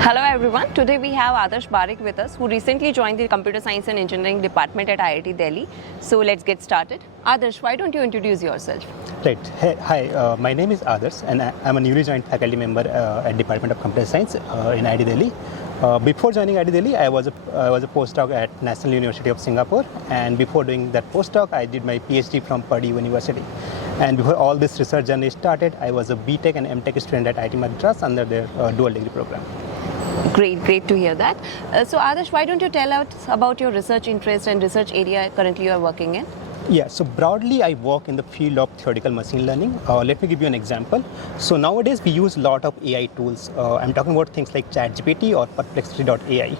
Hello everyone. Today we have Adarsh Barik with us, who recently joined the Computer Science and Engineering department at IIT Delhi. So let's get started. Adarsh, why don't you introduce yourself? Right. Hey, hi, my name is Adarsh and I'm a newly joined faculty member at Department of Computer Science in IIT Delhi. Before joining IIT Delhi, I was a postdoc at National University of Singapore, and before doing that postdoc, I did my PhD from Purdue University. And before all this research journey started, I was a BTech and MTech student at IIT Madras under their dual degree program. Great to hear that. So Adarsh, why don't you tell us about your research interest and research area currently you are working in? Yeah, so broadly I work in the field of theoretical machine learning. Let me give you an example. So nowadays we use a lot of AI tools. I'm talking about things like ChatGPT or Perplexity.ai.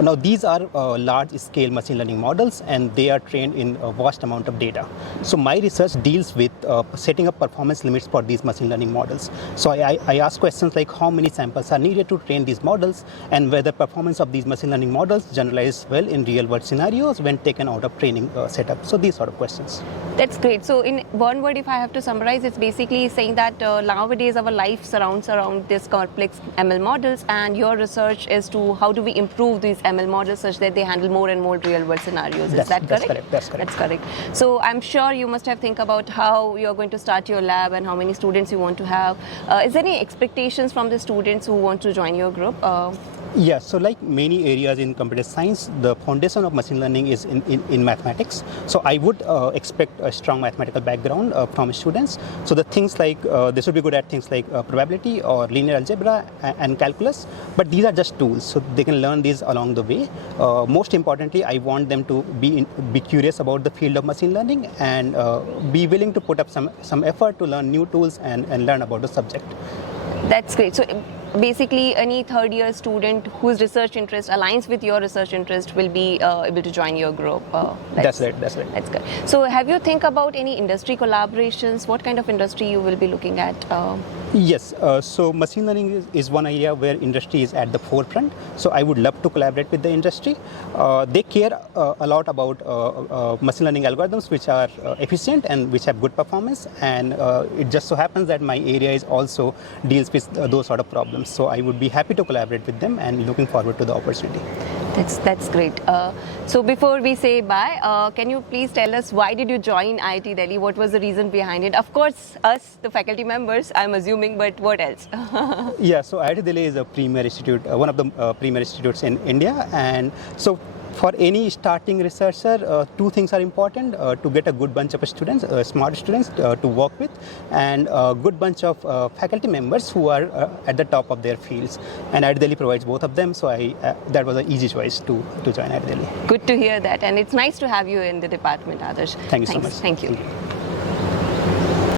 Now these are large scale machine learning models and they are trained in a vast amount of data. So my research deals with setting up performance limits for these machine learning models. So I ask questions like how many samples are needed to train these models and whether performance of these machine learning models generalize well in real world scenarios when taken out of training setup. So these sort of questions. That's great. So in one word, if I have to summarize, it's basically saying that nowadays our life surrounds around this complex ML models, and your research is to how do we improve these ML models such that they handle more and more real world scenarios. Is that correct? That's correct. That's correct. So I'm sure you must have think about how you're going to start your lab and how many students you want to have. Is there any expectations from the students who want to join your group? Yeah, so like many areas in computer science, the foundation of machine learning is in mathematics. So I would expect a strong mathematical background from students. So the things like, they should be good at things like probability or linear algebra and calculus, but these are just tools, so they can learn these along the way. Most importantly, I want them to be curious about the field of machine learning and be willing to put up some effort to learn new tools and learn about the subject. That's great. So basically, any third year student whose research interest aligns with your research interest will be able to join your group. That's right. That's good. So have you think about any industry collaborations? What kind of industry you will be looking at? Yes, so machine learning is one area where industry is at the forefront. So I would love to collaborate with the industry. They care a lot about machine learning algorithms which are efficient and which have good performance. And it just so happens that my area is also deals with those sort of problems. So I would be happy to collaborate with them and looking forward to the opportunity. That's great. So before we say bye, can you please tell us why did you join IIT Delhi? What was the reason behind it? Of course, us, the faculty members, I'm assuming, but what else? Yeah, so IIT Delhi is a premier institute, one of the premier institutes in India, and so for any starting researcher, two things are important: to get a good bunch of students, smart students to work with, and a good bunch of faculty members who are at the top of their fields. And IIT Delhi provides both of them, so that was an easy choice to join IIT Delhi. Good to hear that, and it's nice to have you in the department, Adarsh. Thank you so much. Thank you.